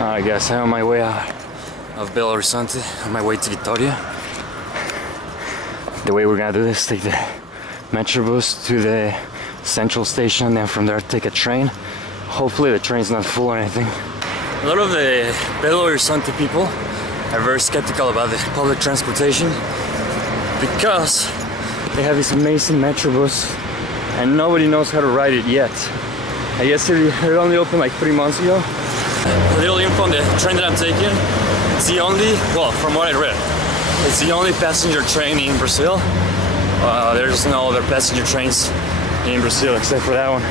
Alright guys, I'm on my way out of Belo Horizonte, on my way to Vitoria. The way we're gonna do this, take the Metrobus to the central station, then from there take a train. Hopefully the train's not full or anything. A lot of the Belo Horizonte people are very skeptical about the public transportation because they have this amazing Metrobus and nobody knows how to ride it yet. I guess it only opened like 3 months ago. A little info on the train that I'm taking. It's the only, well, from what I read, it's the only passenger train in Brazil. There's no other passenger trains in Brazil except for that one.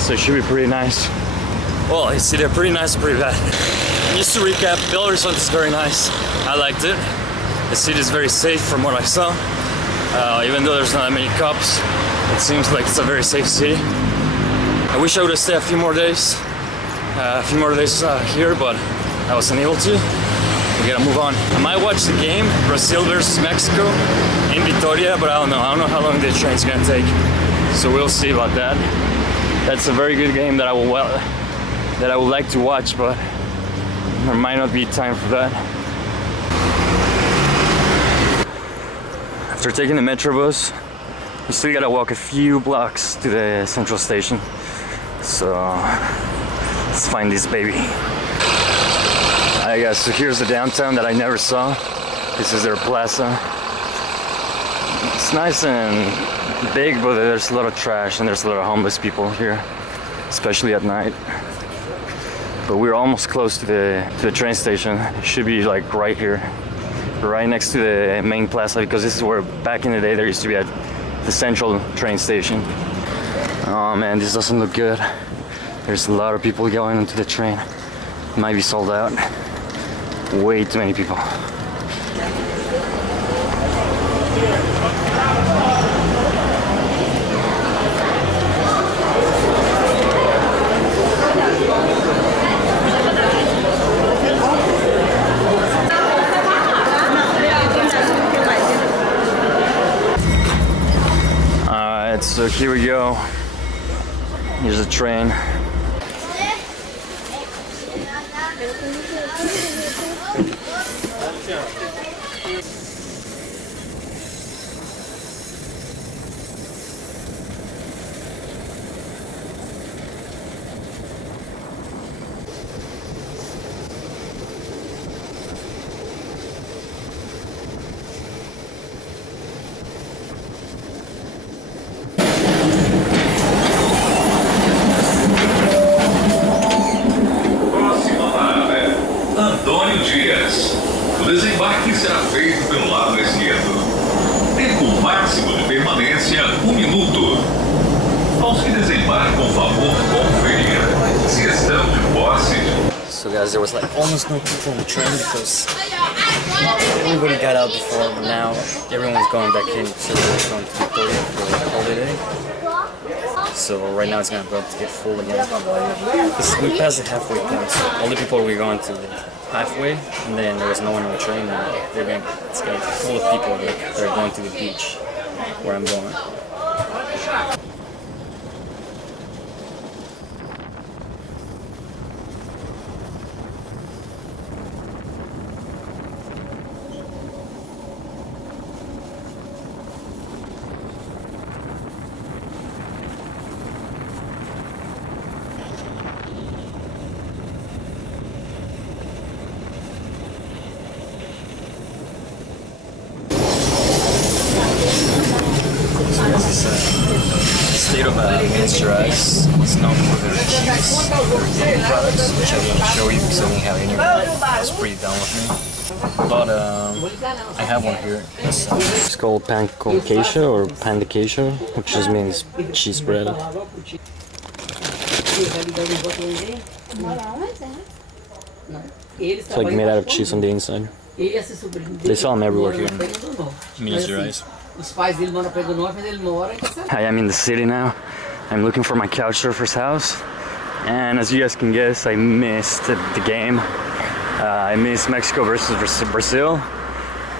So it should be pretty nice. Well, it's either pretty nice or pretty bad. Just to recap, Belo Horizonte is very nice. I liked it. The city is very safe from what I saw. Even though there's not that many cops, it seems like it's a very safe city. I wish I would have stayed a few more days here, but I wasn't able to. We gotta move on. I might watch the game, Brazil versus Mexico in Vitoria, but I don't know how long the train's gonna take. So we'll see about that. That's a very good game that I would like to watch, but there might not be time for that. After taking the Metrobus, we still gotta walk a few blocks to the central station. So let's find this baby. Alright guys, so here's the downtown that I never saw. This is their plaza. It's nice and big, but there's a lot of trash and there's a lot of homeless people here, especially at night. But we're almost close to the train station. It should be like right here, right next to the main plaza, because this is where back in the day there used to be the central train station. Oh man, this doesn't look good. There's a lot of people going into the train. It might be sold out. Way too many people. Alright, so here we go. Here's the train. O desembarque será feito pelo lado esquerdo. Tempo máximo de permanência, 1 minuto. Aos que desembarcam, por favor, conferir se estão de posse. So guys, there was like almost no people on the train because everybody got out before, but now everyone's going back in. So they're going to Vitoria for the holiday. So right now it's gonna go to get full again. We passed the halfway point, so all the people were going to the halfway, and then there was no one on the train, and it's gonna be full of people that are going to the beach where I'm going. State of Minas Gerais is known for their cheese, their products, which I didn't show you because I didn't have any. I was pretty down with me. But I have one here. It's called pan con queijo or pan de queijo, which just means cheese bread. It's like made out of cheese on the inside. They sell them everywhere here in Minas Gerais. I am in the city now. I'm looking for my couchsurfer's house, and as you guys can guess, I missed the game. I missed Mexico versus Brazil.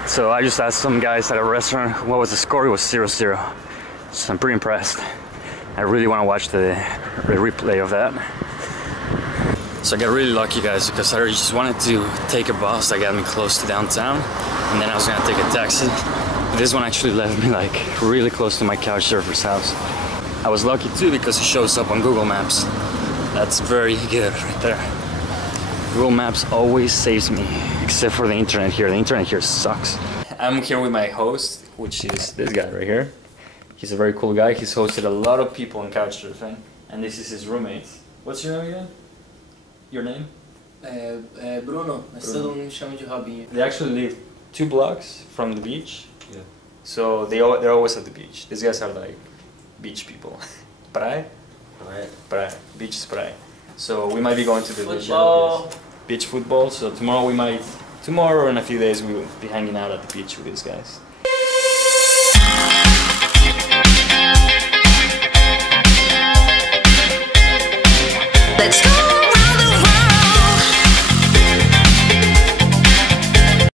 So I just asked some guys at a restaurant what was the score. It was 0-0. So I'm pretty impressed. I really want to watch the replay of that. So I got really lucky, guys, because I just wanted to take a bus that got me close to downtown, and then I was gonna take a taxi. But this one actually left me like really close to my couchsurfer's house. I was lucky too because it shows up on Google Maps. That's very good right there. Google Maps always saves me, except for the internet here. The internet here sucks. I'm here with my host, which is this guy right here. He's a very cool guy. He's hosted a lot of people on couchsurfing, and this is his roommate. What's your name again? Your name? Bruno, mas todo mundo me chama de Robinho. They actually live 2 blocks from the beach. Yeah. So they're always at the beach. These guys are like beach people. Praia? Praia. Beach is praia. So we might be going to the Football. beach football. So tomorrow or in a few days we will be hanging out at the beach with these guys. Let's go!